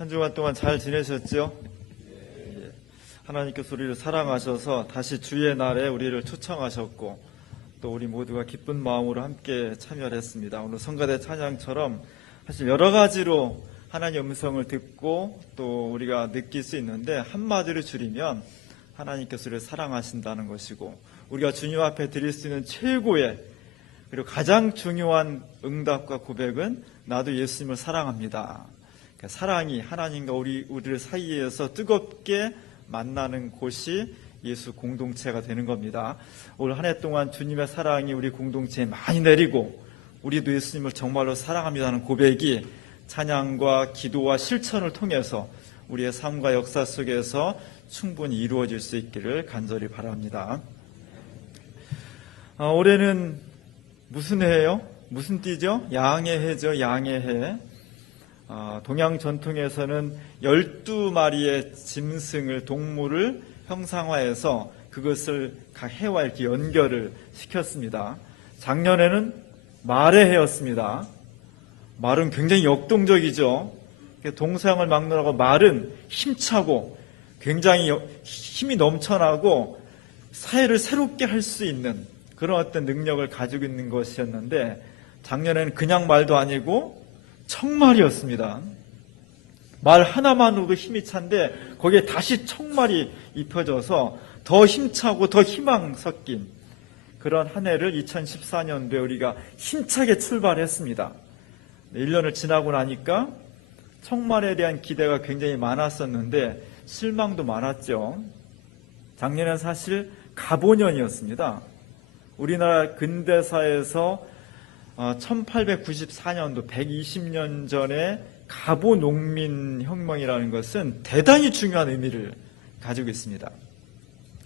한 주간 동안 잘 지내셨죠? 예. 하나님께서 우리를 사랑하셔서 다시 주의 날에 우리를 초청하셨고 또 우리 모두가 기쁜 마음으로 함께 참여를 했습니다. 오늘 성가대 찬양처럼 사실 여러 가지로 하나님의 음성을 듣고 또 우리가 느낄 수 있는데 한마디로 줄이면 하나님께서 우리를 사랑하신다는 것이고 우리가 주님 앞에 드릴 수 있는 최고의 그리고 가장 중요한 응답과 고백은 나도 예수님을 사랑합니다. 사랑이 하나님과 우리를 사이에서 뜨겁게 만나는 곳이 예수 공동체가 되는 겁니다. 올 한 해 동안 주님의 사랑이 우리 공동체에 많이 내리고 우리도 예수님을 정말로 사랑합니다는 고백이 찬양과 기도와 실천을 통해서 우리의 삶과 역사 속에서 충분히 이루어질 수 있기를 간절히 바랍니다. 올해는 무슨 해예요? 무슨 띠죠? 양의 해죠. 양의 해. 동양 전통에서는 12마리의 짐승을 동물을 형상화해서 그것을 각 해와 이렇게 연결을 시켰습니다. 작년에는 말의 해였습니다. 말은 굉장히 역동적이죠. 동서양을 막론하고 말은 힘차고 굉장히 힘이 넘쳐나고 사회를 새롭게 할 수 있는 그런 어떤 능력을 가지고 있는 것이었는데 작년에는 그냥 말도 아니고 청말이었습니다. 말 하나만으로도 힘이 찬데 거기에 다시 청말이 입혀져서 더 힘차고 더 희망 섞인 그런 한 해를 2014년도에 우리가 힘차게 출발했습니다. 1년을 지나고 나니까 청말에 대한 기대가 굉장히 많았었는데 실망도 많았죠. 작년엔 사실 갑오년이었습니다. 우리나라 근대사에서 1894년도 120년 전에 갑오 농민 혁명이라는 것은 대단히 중요한 의미를 가지고 있습니다.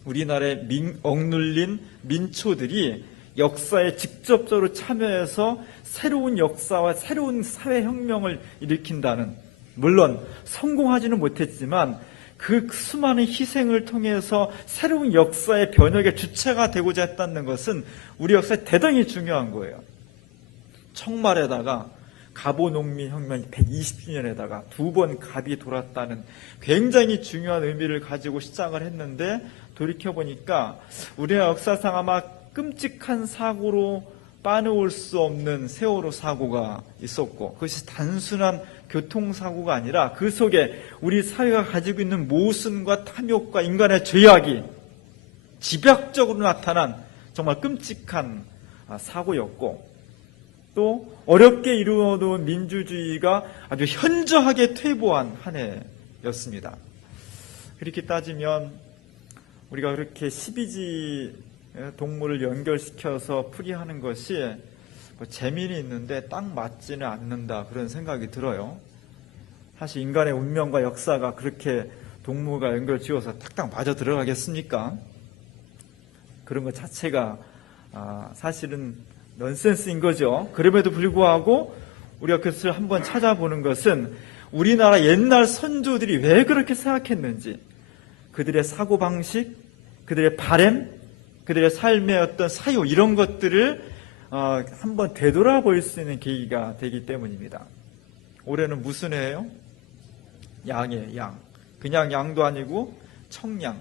우리나라에 억눌린 민초들이 역사에 직접적으로 참여해서 새로운 역사와 새로운 사회혁명을 일으킨다는, 물론 성공하지는 못했지만 그 수많은 희생을 통해서 새로운 역사의 변혁의 주체가 되고자 했다는 것은 우리 역사에 대단히 중요한 거예요. 청말에다가 갑오농민 혁명 120주년에다가 두 번 갑이 돌았다는 굉장히 중요한 의미를 가지고 시작을 했는데 돌이켜보니까 우리나라 역사상 아마 끔찍한 사고로 빠놓을 수 없는 세월호 사고가 있었고 그것이 단순한 교통사고가 아니라 그 속에 우리 사회가 가지고 있는 모순과 탐욕과 인간의 죄악이 집약적으로 나타난 정말 끔찍한 사고였고 또 어렵게 이루어놓은 민주주의가 아주 현저하게 퇴보한 한 해였습니다. 그렇게 따지면 우리가 그렇게 12지 동물을 연결시켜서 풀이하는 것이 재미는 있는데 딱 맞지는 않는다 그런 생각이 들어요. 사실 인간의 운명과 역사가 그렇게 동물과 연결지어서 탁탁 맞아 들어가겠습니까? 그런 것 자체가 사실은 넌센스인 거죠. 그럼에도 불구하고 우리가 그것을 한번 찾아보는 것은 우리나라 옛날 선조들이 왜 그렇게 생각했는지, 그들의 사고방식, 그들의 바램, 그들의 삶의 어떤 사유 이런 것들을 한번 되돌아볼 수 있는 계기가 되기 때문입니다. 올해는 무슨 해예요? 양의 양. 그냥 양도 아니고 청양.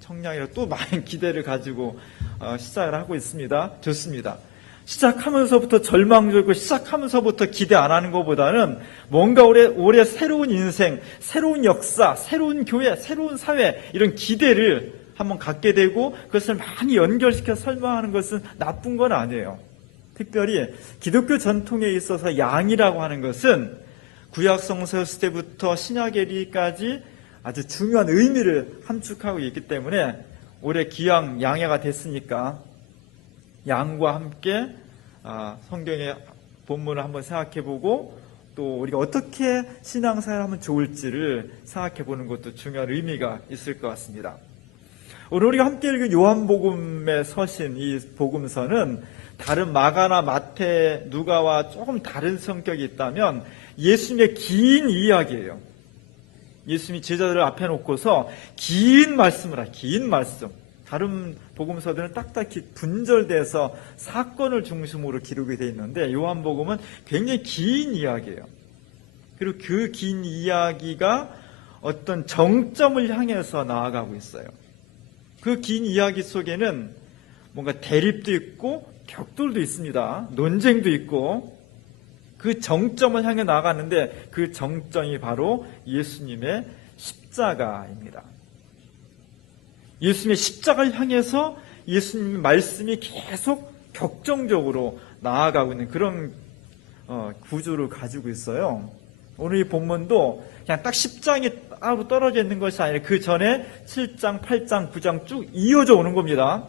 청량이라 또 많은 기대를 가지고 시작을 하고 있습니다. 좋습니다. 시작하면서부터 절망적이고 시작하면서부터 기대 안 하는 것보다는 뭔가 올해 새로운 인생, 새로운 역사, 새로운 교회, 새로운 사회 이런 기대를 한번 갖게 되고 그것을 많이 연결시켜 설명하는 것은 나쁜 건 아니에요. 특별히 기독교 전통에 있어서 양이라고 하는 것은 구약 성서였을 때부터 신약에 이르기까지 아주 중요한 의미를 함축하고 있기 때문에 올해 기왕 양해가 됐으니까 양과 함께 성경의 본문을 한번 생각해보고 또 우리가 어떻게 신앙생활을 하면 좋을지를 생각해보는 것도 중요한 의미가 있을 것 같습니다. 오늘 우리가 함께 읽은 요한복음에 서신 이 복음서는 다른 마가나 마태, 누가와 조금 다른 성격이 있다면 예수님의 긴 이야기예요. 예수님이 제자들을 앞에 놓고서 긴 말씀을 해요. 긴 말씀. 다른 복음서들은 딱딱히 분절돼서 사건을 중심으로 기록이 되어 있는데 요한복음은 굉장히 긴 이야기예요. 그리고 그 긴 이야기가 어떤 정점을 향해서 나아가고 있어요. 그 긴 이야기 속에는 뭔가 대립도 있고 격돌도 있습니다. 논쟁도 있고 그 정점을 향해 나아가는데 그 정점이 바로 예수님의 십자가입니다. 예수님의 십자가를 향해서 예수님의 말씀이 계속 격정적으로 나아가고 있는 그런 구조를 가지고 있어요. 오늘 이 본문도 그냥 딱 10장이 따로 떨어져 있는 것이 아니라 그 전에 7장, 8장, 9장 쭉 이어져 오는 겁니다.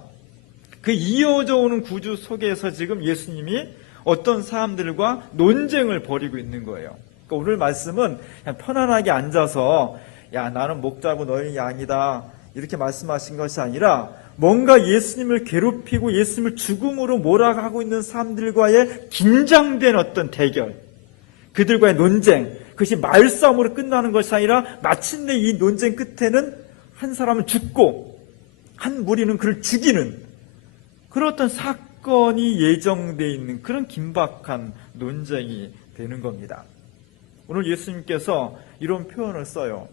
그 이어져 오는 구조 속에서 지금 예수님이 어떤 사람들과 논쟁을 벌이고 있는 거예요. 그러니까 오늘 말씀은 그냥 편안하게 앉아서 야 나는 목자고 너희는 양이다 이렇게 말씀하신 것이 아니라 뭔가 예수님을 괴롭히고 예수님을 죽음으로 몰아가고 있는 사람들과의 긴장된 어떤 대결, 그들과의 논쟁, 그것이 말싸움으로 끝나는 것이 아니라 마침내 이 논쟁 끝에는 한 사람은 죽고 한 무리는 그를 죽이는 그런 어떤 사건이 예정되어 있는 그런 긴박한 논쟁이 되는 겁니다. 오늘 예수님께서 이런 표현을 써요.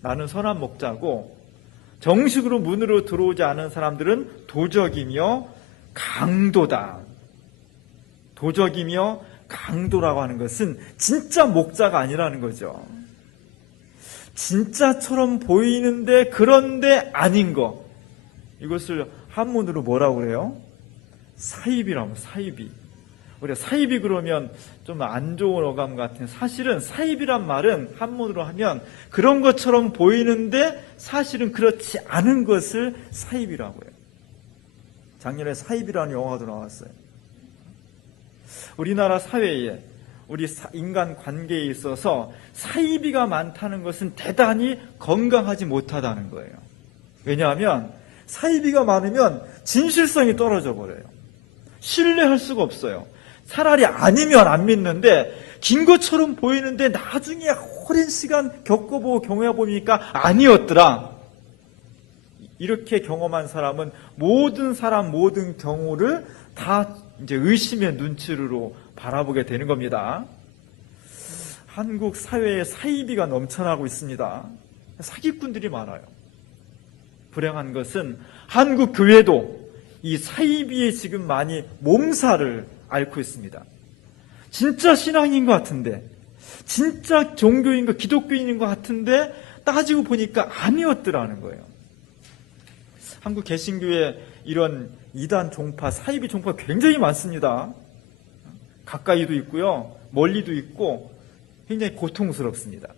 나는 선한 목자고 정식으로 문으로 들어오지 않은 사람들은 도적이며 강도다. 도적이며 강도라고 하는 것은 진짜 목자가 아니라는 거죠. 진짜처럼 보이는데 그런데 아닌 거. 이것을 한문으로 뭐라고 그래요? 사입이라고. 사입이. 우리가 사입이 그러면 좀 안 좋은 어감 같은, 사실은 사입이란 말은 한문으로 하면 그런 것처럼 보이는데 사실은 그렇지 않은 것을 사입이라고 해요. 작년에 사입이라는 영화도 나왔어요. 우리나라 사회에 우리 인간 관계에 있어서 사이비가 많다는 것은 대단히 건강하지 못하다는 거예요. 왜냐하면 사이비가 많으면 진실성이 떨어져 버려요. 신뢰할 수가 없어요. 차라리 아니면 안 믿는데 긴 것처럼 보이는데 나중에 오랜 시간 겪어보고 경험해보니까 아니었더라. 이렇게 경험한 사람은 모든 사람 모든 경우를 다 이제 의심의 눈치로 바라보게 되는 겁니다. 한국 사회에 사이비가 넘쳐나고 있습니다. 사기꾼들이 많아요. 불행한 것은 한국 교회도 이 사이비에 지금 많이 몸살을 앓고 있습니다. 진짜 신앙인 것 같은데, 진짜 종교인 것, 기독교인인 것 같은데 따지고 보니까 아니었더라는 거예요. 한국 개신교에 이런 이단 종파, 사이비 종파가 굉장히 많습니다. 가까이도 있고요, 멀리도 있고 굉장히 고통스럽습니다.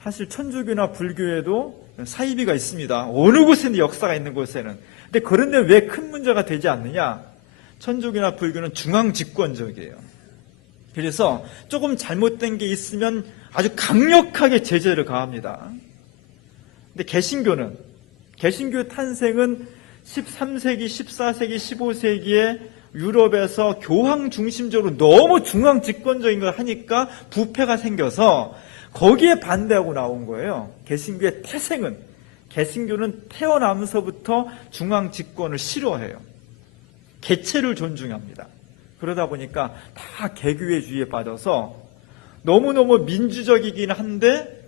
사실 천주교나 불교에도 사이비가 있습니다. 어느 곳에는 역사가 있는 곳에는. 근데 그런데 왜 큰 문제가 되지 않느냐? 천주교나 불교는 중앙 집권적이에요. 그래서 조금 잘못된 게 있으면 아주 강력하게 제재를 가합니다. 근데 개신교 탄생은 13세기, 14세기, 15세기에 유럽에서 교황 중심적으로 너무 중앙 집권적인 걸 하니까 부패가 생겨서 거기에 반대하고 나온 거예요. 개신교의 태생은, 개신교는 태어나면서부터 중앙 집권을 싫어해요. 개체를 존중합니다. 그러다 보니까 다 개교회주의에 빠져서 너무너무 민주적이긴 한데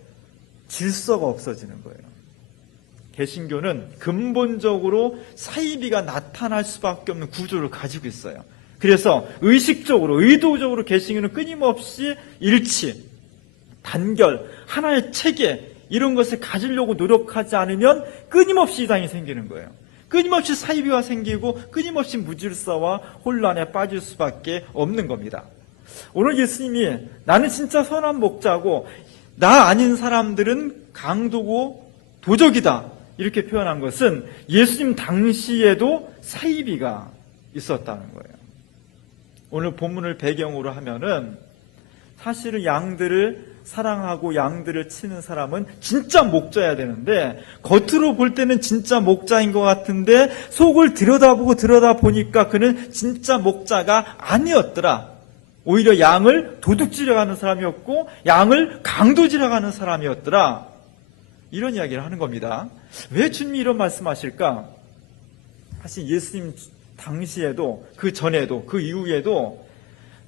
질서가 없어지는 거예요. 개신교는 근본적으로 사이비가 나타날 수밖에 없는 구조를 가지고 있어요. 그래서 의식적으로, 의도적으로 개신교는 끊임없이 일치, 단결, 하나의 체계 이런 것을 가지려고 노력하지 않으면 끊임없이 이단이 생기는 거예요. 끊임없이 사이비가 생기고 끊임없이 무질서와 혼란에 빠질 수밖에 없는 겁니다. 오늘 예수님이 나는 진짜 선한 목자고 나 아닌 사람들은 강도고 도적이다 이렇게 표현한 것은 예수님 당시에도 사이비가 있었다는 거예요. 오늘 본문을 배경으로 하면은 사실은 양들을 사랑하고 양들을 치는 사람은 진짜 목자여야 되는데 겉으로 볼 때는 진짜 목자인 것 같은데 속을 들여다보니까 그는 진짜 목자가 아니었더라. 오히려 양을 도둑질해가는 사람이었고 양을 강도질해가는 사람이었더라. 이런 이야기를 하는 겁니다. 왜 주님이 이런 말씀하실까? 사실 예수님 당시에도 그 전에도 그 이후에도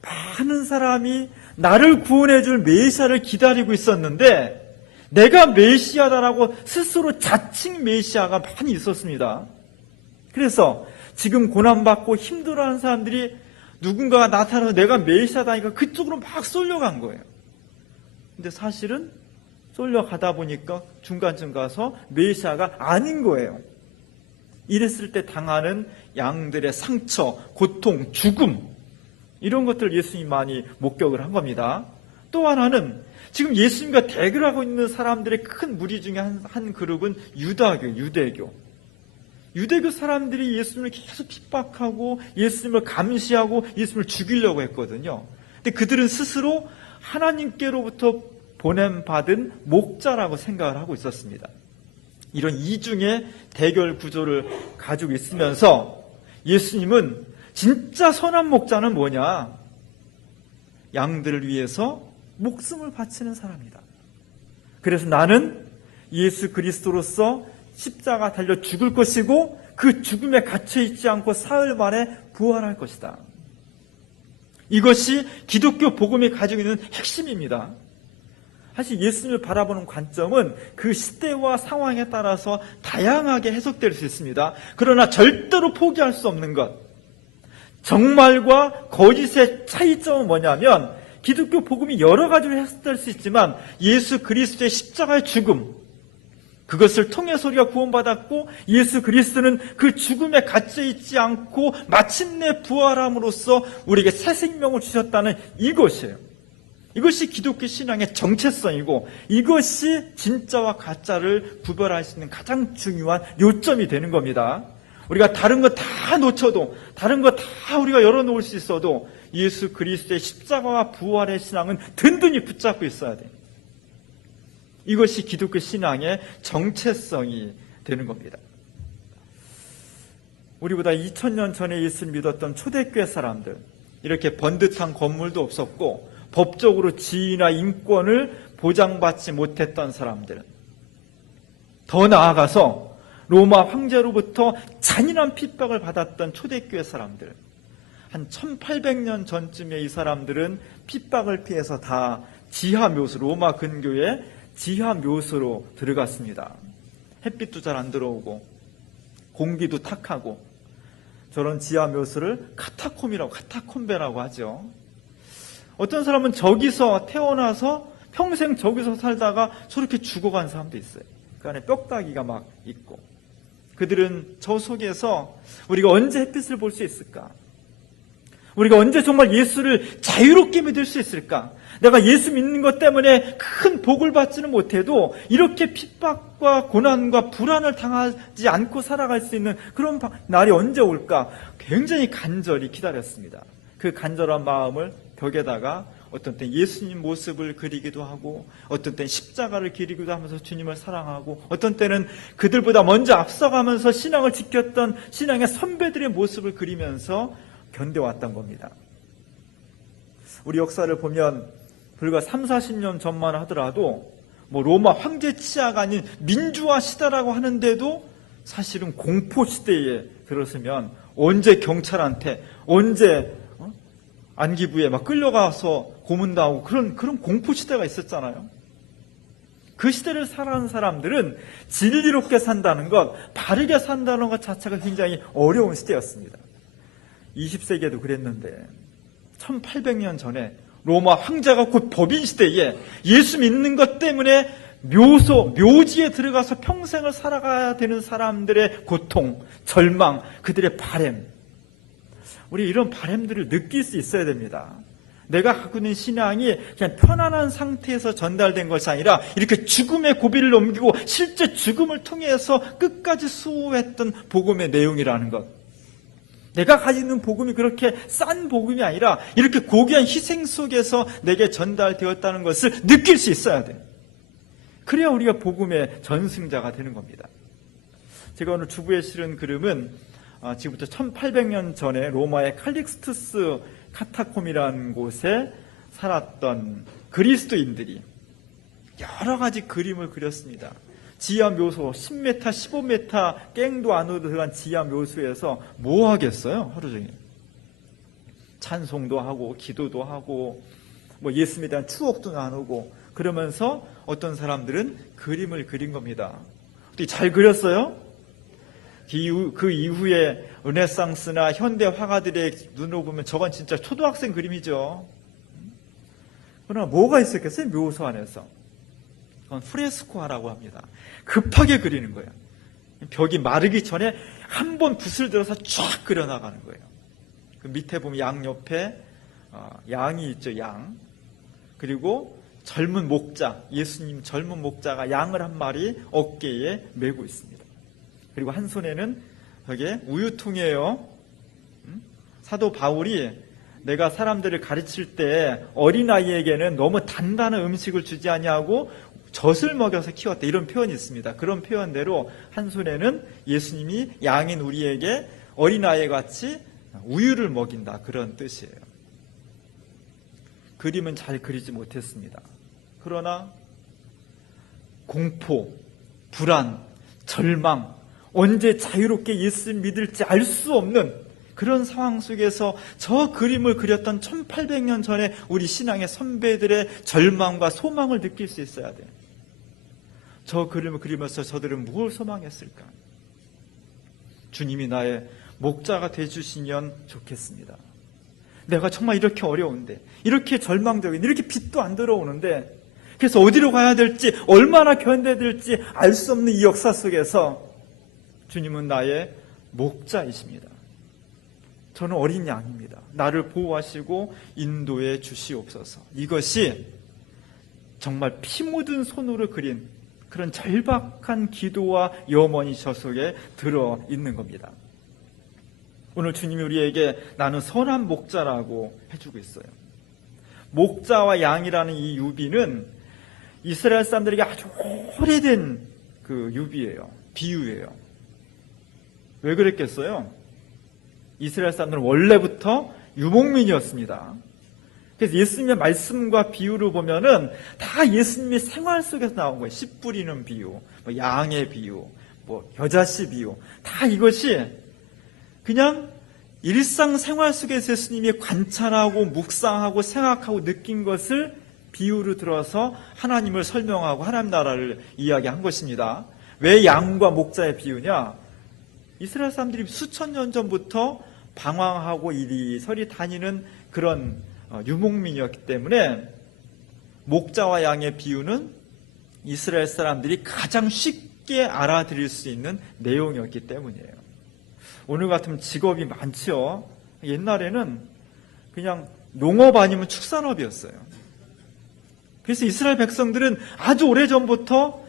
많은 사람이 나를 구원해 줄 메시아를 기다리고 있었는데 내가 메시아다라고 스스로 자칭 메시아가 많이 있었습니다. 그래서 지금 고난받고 힘들어하는 사람들이 누군가가 나타나서 내가 메시아다니까 그쪽으로 막 쏠려간 거예요. 근데 사실은 쏠려가다 보니까 중간쯤 가서 메시아가 아닌 거예요. 이랬을 때 당하는 양들의 상처, 고통, 죽음, 이런 것들을 예수님이 많이 목격을 한 겁니다. 또 하나는 지금 예수님과 대결하고 있는 사람들의 큰 무리 중에 한 그룹은 유대교. 유대교 사람들이 예수님을 계속 핍박하고 예수님을 감시하고 예수님을 죽이려고 했거든요. 근데 그들은 스스로 하나님께로부터 보냄받은 목자라고 생각을 하고 있었습니다. 이런 이중의 대결 구조를 가지고 있으면서 예수님은 진짜 선한 목자는 뭐냐? 양들을 위해서 목숨을 바치는 사람이다. 그래서 나는 예수 그리스도로서 십자가 달려 죽을 것이고 그 죽음에 갇혀있지 않고 사흘 만에 부활할 것이다. 이것이 기독교 복음이 가지고 있는 핵심입니다. 사실 예수님을 바라보는 관점은 그 시대와 상황에 따라서 다양하게 해석될 수 있습니다. 그러나 절대로 포기할 수 없는 것, 정말과 거짓의 차이점은 뭐냐면 기독교 복음이 여러 가지로 해석될 수 있지만 예수 그리스도의 십자가의 죽음, 그것을 통해서 우리가 구원받았고 예수 그리스도는 그 죽음에 갇혀있지 않고 마침내 부활함으로써 우리에게 새 생명을 주셨다는 이것이에요. 이것이 기독교 신앙의 정체성이고 이것이 진짜와 가짜를 구별할 수 있는 가장 중요한 요점이 되는 겁니다. 우리가 다른 거 다 놓쳐도, 다른 거 다 우리가 열어놓을 수 있어도 예수 그리스도의 십자가와 부활의 신앙은 든든히 붙잡고 있어야 돼요. 이것이 기독교 신앙의 정체성이 되는 겁니다. 우리보다 2000년 전에 예수를 믿었던 초대교회 사람들, 이렇게 번듯한 건물도 없었고 법적으로 지위나 인권을 보장받지 못했던 사람들, 더 나아가서 로마 황제로부터 잔인한 핍박을 받았던 초대교회 사람들, 한 1800년 전쯤에 이 사람들은 핍박을 피해서 다 지하묘소, 로마 근교에 지하묘소로 들어갔습니다. 햇빛도 잘 안 들어오고 공기도 탁하고, 저런 지하묘소를 카타콤베라고 하죠. 어떤 사람은 저기서 태어나서 평생 저기서 살다가 저렇게 죽어간 사람도 있어요. 그 안에 뼈다귀가 막 있고. 그들은 저 속에서 우리가 언제 햇빛을 볼 수 있을까? 우리가 언제 정말 예수를 자유롭게 믿을 수 있을까? 내가 예수 믿는 것 때문에 큰 복을 받지는 못해도 이렇게 핍박과 고난과 불안을 당하지 않고 살아갈 수 있는 그런 날이 언제 올까? 굉장히 간절히 기다렸습니다. 그 간절한 마음을 벽에다가 어떤 때 예수님 모습을 그리기도 하고, 어떤 때는 십자가를 그리기도 하면서 주님을 사랑하고, 어떤 때는 그들보다 먼저 앞서가면서 신앙을 지켰던 신앙의 선배들의 모습을 그리면서 견뎌왔던 겁니다. 우리 역사를 보면 불과 30-40년 전만 하더라도 로마 황제 치하가 아닌 민주화 시대라고 하는데도 사실은 공포 시대에 들었으면 언제 경찰한테, 언제 안기부에 막 끌려가서 고문당하고 그런 공포 시대가 있었잖아요. 그 시대를 살아가는 사람들은 진리롭게 산다는 것, 바르게 산다는 것 자체가 굉장히 어려운 시대였습니다. 20세기에도 그랬는데 1800년 전에 로마 황제가 곧 법인 시대에 예수 믿는 것 때문에 묘지에 들어가서 평생을 살아가야 되는 사람들의 고통, 절망, 그들의 바램, 우리 이런 바램들을 느낄 수 있어야 됩니다. 내가 갖고 있는 신앙이 그냥 편안한 상태에서 전달된 것이 아니라 이렇게 죽음의 고비를 넘기고 실제 죽음을 통해서 끝까지 수호했던 복음의 내용이라는 것. 내가 가지고 있는 복음이 그렇게 싼 복음이 아니라 이렇게 고귀한 희생 속에서 내게 전달되었다는 것을 느낄 수 있어야 돼요. 그래야 우리가 복음의 전승자가 되는 겁니다. 제가 오늘 주부에 실은 그림은 지금부터 1800년 전에 로마의 칼릭스투스 카타콤이라는 곳에 살았던 그리스도인들이 여러 가지 그림을 그렸습니다. 지하 묘소 10m, 15m 깽도 안으로 들어간 지하 묘소에서 뭐 하겠어요? 하루 종일 찬송도 하고 기도도 하고 뭐 예수님에 대한 추억도 나누고 그러면서 어떤 사람들은 그림을 그린 겁니다. 어떻게 잘 그렸어요? 그 이후에 르네상스나 현대 화가들의 눈으로 보면 저건 진짜 초등학생 그림이죠. 그러나 뭐가 있었겠어요? 묘소 안에서. 그건 프레스코화라고 합니다. 급하게 그리는 거예요. 벽이 마르기 전에 한 번 붓을 들어서 쫙 그려나가는 거예요. 그 밑에 보면 양 옆에 양이 있죠. 양. 그리고 젊은 목자, 예수님 젊은 목자가 양을 한 마리 어깨에 메고 있습니다. 그리고 한 손에는 저게 우유통이에요. 사도 바울이 내가 사람들을 가르칠 때 어린아이에게는 너무 단단한 음식을 주지 아니하고 젖을 먹여서 키웠다, 이런 표현이 있습니다. 그런 표현대로 한 손에는 예수님이 양인 우리에게 어린아이 같이 우유를 먹인다, 그런 뜻이에요. 그림은 잘 그리지 못했습니다. 그러나 공포, 불안, 절망, 언제 자유롭게 예수를 믿을지 알 수 없는 그런 상황 속에서 저 그림을 그렸던 1800년 전에 우리 신앙의 선배들의 절망과 소망을 느낄 수 있어야 돼요. 저 그림을 그리면서 저들은 무엇을 소망했을까? 주님이 나의 목자가 되주시면 좋겠습니다. 내가 정말 이렇게 어려운데, 이렇게 절망적인, 이렇게 빛도 안 들어오는데, 그래서 어디로 가야 될지, 얼마나 견뎌야 될지 알 수 없는 이 역사 속에서 주님은 나의 목자이십니다. 저는 어린 양입니다. 나를 보호하시고 인도해 주시옵소서. 이것이 정말 피 묻은 손으로 그린 그런 절박한 기도와 염원이 저 속에 들어있는 겁니다. 오늘 주님이 우리에게 나는 선한 목자라고 해주고 있어요. 목자와 양이라는 이 유비는 이스라엘 사람들에게 아주 오래된 그 유비예요. 비유예요. 왜 그랬겠어요? 이스라엘 사람들은 원래부터 유목민이었습니다. 그래서 예수님의 말씀과 비유를 보면은 다 예수님의 생활 속에서 나온 거예요. 씨 뿌리는 비유, 뭐 양의 비유, 뭐 여자씨 비유, 다 이것이 그냥 일상생활 속에서 예수님이 관찰하고 묵상하고 생각하고 느낀 것을 비유로 들어서 하나님을 설명하고 하나님 나라를 이야기한 것입니다. 왜 양과 목자의 비유냐? 이스라엘 사람들이 수천 년 전부터 방황하고 이리저리 다니는 그런 유목민이었기 때문에 목자와 양의 비유는 이스라엘 사람들이 가장 쉽게 알아들을 수 있는 내용이었기 때문이에요. 오늘 같으면 직업이 많죠. 옛날에는 그냥 농업 아니면 축산업이었어요. 그래서 이스라엘 백성들은 아주 오래전부터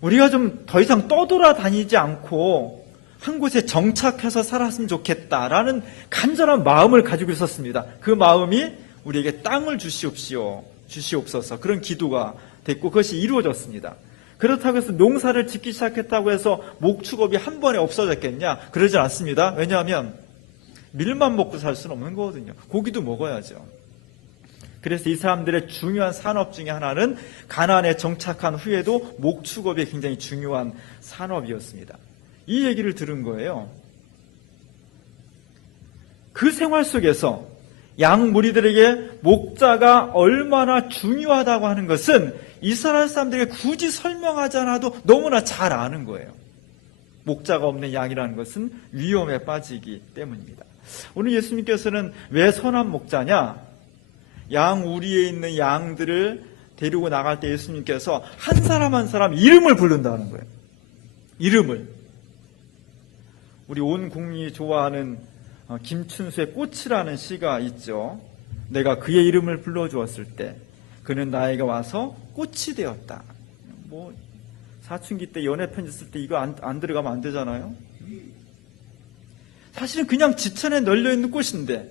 우리가 좀 더 이상 떠돌아다니지 않고 한 곳에 정착해서 살았으면 좋겠다라는 간절한 마음을 가지고 있었습니다. 그 마음이 우리에게 땅을 주시옵소서, 그런 기도가 됐고 그것이 이루어졌습니다. 그렇다고 해서 농사를 짓기 시작했다고 해서 목축업이 한 번에 없어졌겠냐? 그러지 않습니다. 왜냐하면 밀만 먹고 살 수는 없는 거거든요. 고기도 먹어야죠. 그래서 이 사람들의 중요한 산업 중에 하나는 가나안에 정착한 후에도 목축업이 굉장히 중요한 산업이었습니다. 이 얘기를 들은 거예요. 그 생활 속에서 양 무리들에게 목자가 얼마나 중요하다고 하는 것은 이스라엘 사람들에게 굳이 설명하지 않아도 너무나 잘 아는 거예요. 목자가 없는 양이라는 것은 위험에 빠지기 때문입니다. 오늘 예수님께서는 왜 선한 목자냐? 양 우리에 있는 양들을 데리고 나갈 때 예수님께서 한 사람 한 사람 이름을 부른다는 거예요. 이름을. 우리 온 국민이 좋아하는 김춘수의 꽃이라는 시가 있죠. 내가 그의 이름을 불러주었을 때 그는 나에게 와서 꽃이 되었다. 뭐 사춘기 때 연애 편지 쓸 때 이거 안 들어가면 안 되잖아요. 사실은 그냥 지천에 널려있는 꽃인데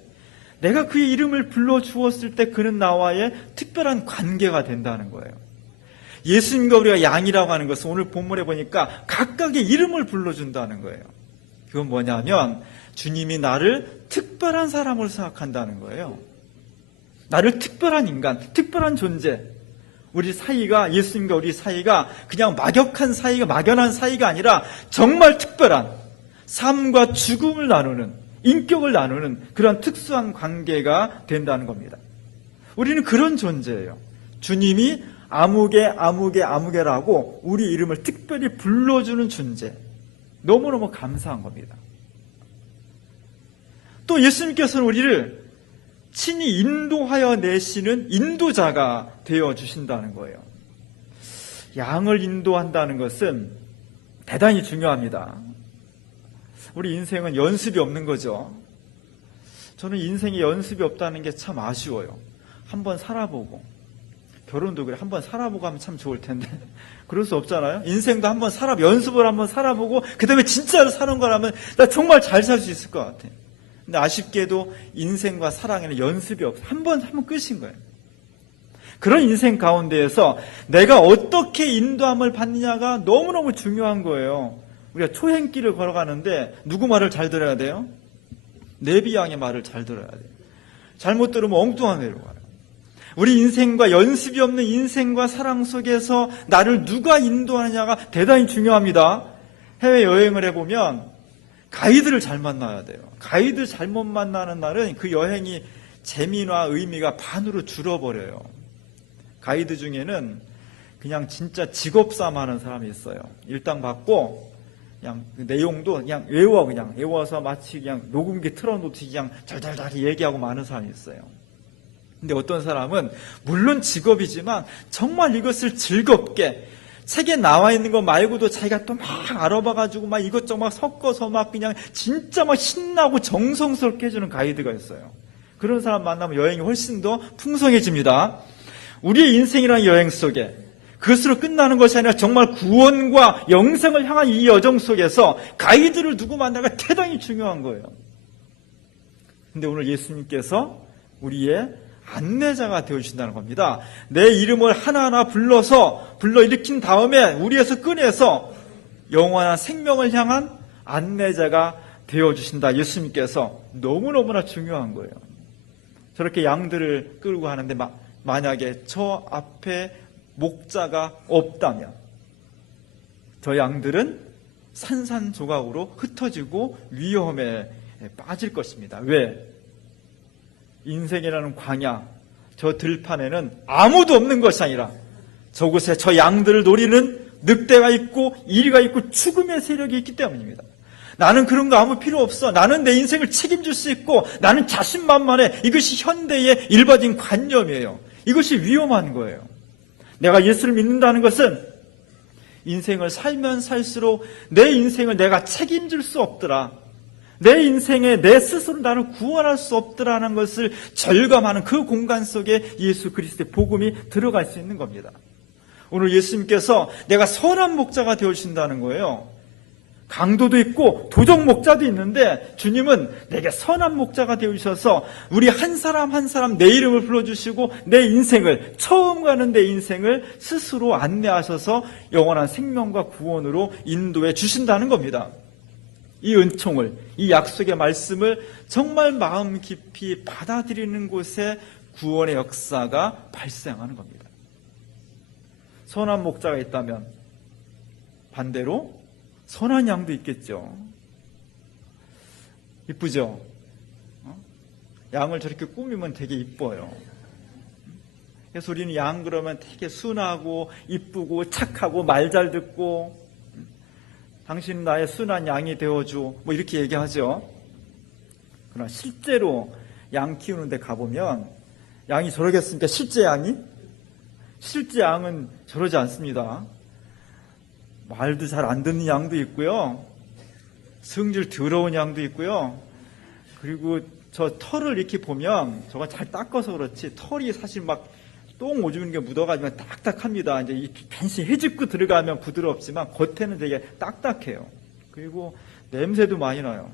내가 그의 이름을 불러주었을 때 그는 나와의 특별한 관계가 된다는 거예요. 예수님과 우리가 양이라고 하는 것은 오늘 본문에 보니까 각각의 이름을 불러준다는 거예요. 그건 뭐냐면 주님이 나를 특별한 사람으로 생각한다는 거예요. 나를 특별한 인간, 특별한 존재. 우리 사이가, 예수님과 우리 사이가 그냥 막연한 사이가 아니라 정말 특별한 삶과 죽음을 나누는, 인격을 나누는 그런 특수한 관계가 된다는 겁니다. 우리는 그런 존재예요. 주님이 아무개라고 우리 이름을 특별히 불러주는 존재. 너무너무 감사한 겁니다. 또 예수님께서는 우리를 친히 인도하여 내시는 인도자가 되어주신다는 거예요. 양을 인도한다는 것은 대단히 중요합니다. 우리 인생은 연습이 없는 거죠. 저는 인생에 연습이 없다는 게 참 아쉬워요. 한번 살아보고, 결혼도 그래, 한번 살아보고 하면 참 좋을 텐데 그럴 수 없잖아요. 인생도 연습을 한번 살아보고 그 다음에 진짜로 사는 거라면 나 정말 잘 살 수 있을 것 같아. 근데 아쉽게도 인생과 사랑에는 연습이 없어. 한번 끝인 거예요. 그런 인생 가운데에서 내가 어떻게 인도함을 받느냐가 너무너무 중요한 거예요. 우리가 초행길을 걸어가는데 누구 말을 잘 들어야 돼요? 내비양의 말을 잘 들어야 돼요. 잘못 들으면 엉뚱한 데로 가요. 우리 인생과 연습이 없는 인생과 사랑 속에서 나를 누가 인도하느냐가 대단히 중요합니다. 해외여행을 해보면 가이드를 잘 만나야 돼요. 가이드 잘못 만나는 날은 그 여행이 재미나 의미가 반으로 줄어버려요. 가이드 중에는 그냥 진짜 직업싸움 하는 사람이 있어요. 일당 받고 그냥 그 내용도 그냥 외워서 마치 그냥 녹음기 틀어놓듯이 그냥 잘잘잘 얘기하고 마는 사람이 있어요. 근데 어떤 사람은 물론 직업이지만 정말 이것을 즐겁게 책에 나와 있는 거 말고도 자기가 또 막 알아봐가지고 막 이것저것 막 섞어서 막 그냥 진짜 막 신나고 정성스럽게 해주는 가이드가 있어요. 그런 사람 만나면 여행이 훨씬 더 풍성해집니다. 우리의 인생이라는 여행 속에 그것으로 끝나는 것이 아니라 정말 구원과 영생을 향한 이 여정 속에서 가이드를 누구 만나가 대단히 중요한 거예요. 근데 오늘 예수님께서 우리의 안내자가 되어주신다는 겁니다. 내 이름을 하나하나 불러일으킨 다음에 우리에서 꺼내서 영원한 생명을 향한 안내자가 되어주신다. 예수님께서 너무너무나 중요한 거예요. 저렇게 양들을 끌고 가는데 만약에 저 앞에 목자가 없다면 저 양들은 산산조각으로 흩어지고 위험에 빠질 것입니다. 왜? 인생이라는 광야, 저 들판에는 아무도 없는 것이 아니라 저곳에 저 양들을 노리는 늑대가 있고 이리가 있고 죽음의 세력이 있기 때문입니다. 나는 그런 거 아무 필요 없어. 나는 내 인생을 책임질 수 있고 나는 자신만만해. 이것이 현대의 일반적인 관념이에요. 이것이 위험한 거예요. 내가 예수를 믿는다는 것은 인생을 살면 살수록 내 인생을 내가 책임질 수 없더라. 내 인생에 내 스스로 나를 구원할 수 없더라는 것을 절감하는 그 공간 속에 예수 그리스도의 복음이 들어갈 수 있는 겁니다. 오늘 예수님께서 내가 선한 목자가 되어주신다는 거예요. 강도도 있고 도적 목자도 있는데 주님은 내게 선한 목자가 되어주셔서 우리 한 사람 한 사람 내 이름을 불러주시고 내 인생을, 처음 가는 내 인생을 스스로 안내하셔서 영원한 생명과 구원으로 인도해 주신다는 겁니다. 이 은총을, 이 약속의 말씀을 정말 마음 깊이 받아들이는 곳에 구원의 역사가 발생하는 겁니다. 선한 목자가 있다면 반대로 선한 양도 있겠죠. 이쁘죠? 양을 저렇게 꾸미면 되게 이뻐요. 그래서 우리는 양 그러면 되게 순하고 이쁘고 착하고 말 잘 듣고 당신은 나의 순한 양이 되어줘 뭐 이렇게 얘기하죠. 그러나 실제로 양 키우는 데 가보면 양이 저러겠습니까? 실제 양이? 실제 양은 저러지 않습니다. 말도 잘 안 듣는 양도 있고요. 성질 더러운 양도 있고요. 그리고 저 털을 이렇게 보면 저거 잘 닦아서 그렇지 털이 사실 막 똥 오줌인 게 묻어가지고 딱딱합니다. 이제 이 간신히 헤집고 들어가면 부드럽지만 겉에는 되게 딱딱해요. 그리고 냄새도 많이 나요.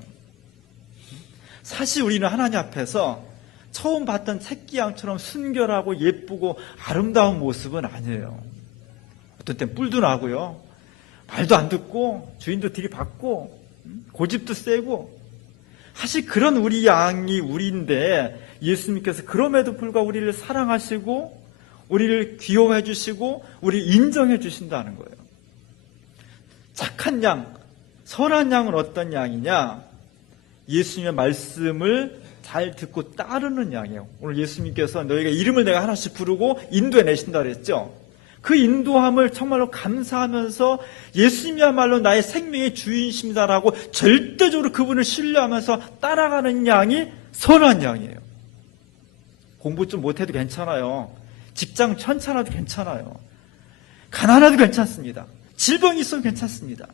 사실 우리는 하나님 앞에서 처음 봤던 새끼양처럼 순결하고 예쁘고 아름다운 모습은 아니에요. 어떤 땐 뿔도 나고요. 말도 안 듣고 주인도 들이받고 고집도 세고 사실 그런 우리 양이 우리인데 예수님께서 그럼에도 불구하고 우리를 사랑하시고 우리를 귀여워해 주시고 우리를 인정해 주신다는 거예요. 착한 양, 선한 양은 어떤 양이냐? 예수님의 말씀을 잘 듣고 따르는 양이에요. 오늘 예수님께서 너희가 이름을 내가 하나씩 부르고 인도해 내신다 그랬죠. 그 인도함을 정말로 감사하면서 예수님이야말로 나의 생명의 주인이십니다라고 절대적으로 그분을 신뢰하면서 따라가는 양이 선한 양이에요. 공부 좀 못해도 괜찮아요. 직장 천차라도 괜찮아요. 가난해도 괜찮습니다. 질병이 있어도 괜찮습니다.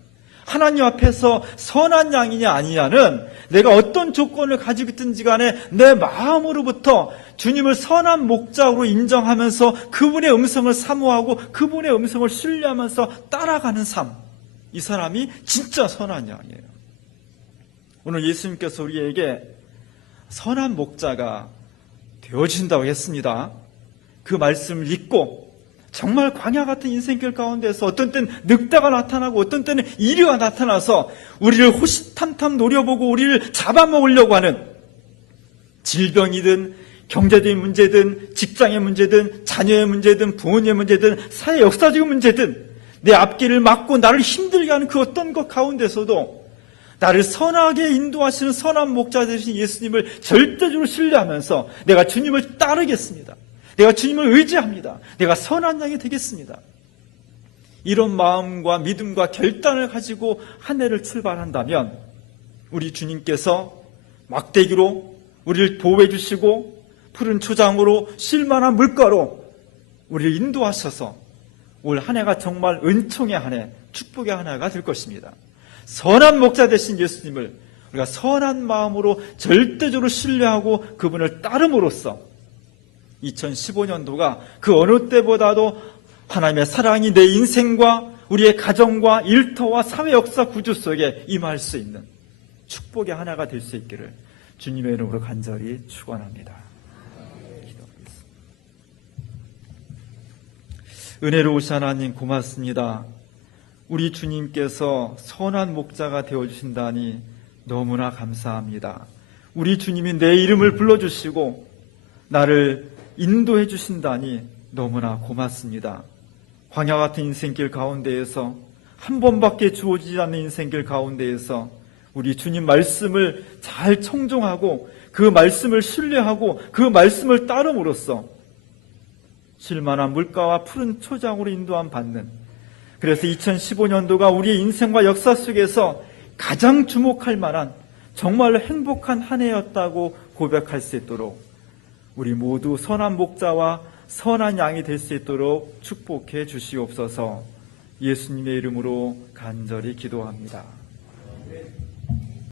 하나님 앞에서 선한 양이냐 아니냐는 내가 어떤 조건을 가지고 있든지 간에 내 마음으로부터 주님을 선한 목자로 인정하면서 그분의 음성을 사모하고 그분의 음성을 신뢰하면서 따라가는 삶, 이 사람이 진짜 선한 양이에요. 오늘 예수님께서 우리에게 선한 목자가 되어주신다고 했습니다. 그 말씀을 읽고 정말 광야 같은 인생길 가운데서 어떤 때는 늑대가 나타나고 어떤 때는 이리가 나타나서 우리를 호시탐탐 노려보고 우리를 잡아먹으려고 하는 질병이든 경제적인 문제든 직장의 문제든 자녀의 문제든 부모님의 문제든 사회 역사적인 문제든 내 앞길을 막고 나를 힘들게 하는 그 어떤 것 가운데서도 나를 선하게 인도하시는 선한 목자 되신 예수님을 절대적으로 신뢰하면서 내가 주님을 따르겠습니다. 내가 주님을 의지합니다. 내가 선한 양이 되겠습니다. 이런 마음과 믿음과 결단을 가지고 한 해를 출발한다면 우리 주님께서 막대기로 우리를 보호해 주시고 푸른 초장으로 쉴만한 물가로 우리를 인도하셔서 올 한 해가 정말 은총의 한 해, 축복의 한 해가 될 것입니다. 선한 목자 되신 예수님을 우리가 선한 마음으로 절대적으로 신뢰하고 그분을 따름으로써 2015년도가 그 어느 때보다도 하나님의 사랑이 내 인생과 우리의 가정과 일터와 사회 역사 구조 속에 임할 수 있는 축복의 하나가 될 수 있기를 주님의 이름으로 간절히 축원합니다. 기도하겠습니다. 은혜로우신 하나님 고맙습니다. 우리 주님께서 선한 목자가 되어주신다니 너무나 감사합니다. 우리 주님이 내 이름을 불러주시고 나를 인도해 주신다니 너무나 고맙습니다. 광야 같은 인생길 가운데에서 한 번밖에 주어지지 않는 인생길 가운데에서 우리 주님 말씀을 잘 청종하고 그 말씀을 신뢰하고 그 말씀을 따름으로써 쉴만한 물가와 푸른 초장으로 인도함 받는, 그래서 2015년도가 우리의 인생과 역사 속에서 가장 주목할 만한 정말로 행복한 한 해였다고 고백할 수 있도록 우리 모두 선한 목자와 선한 양이 될 수 있도록 축복해 주시옵소서. 예수님의 이름으로 간절히 기도합니다.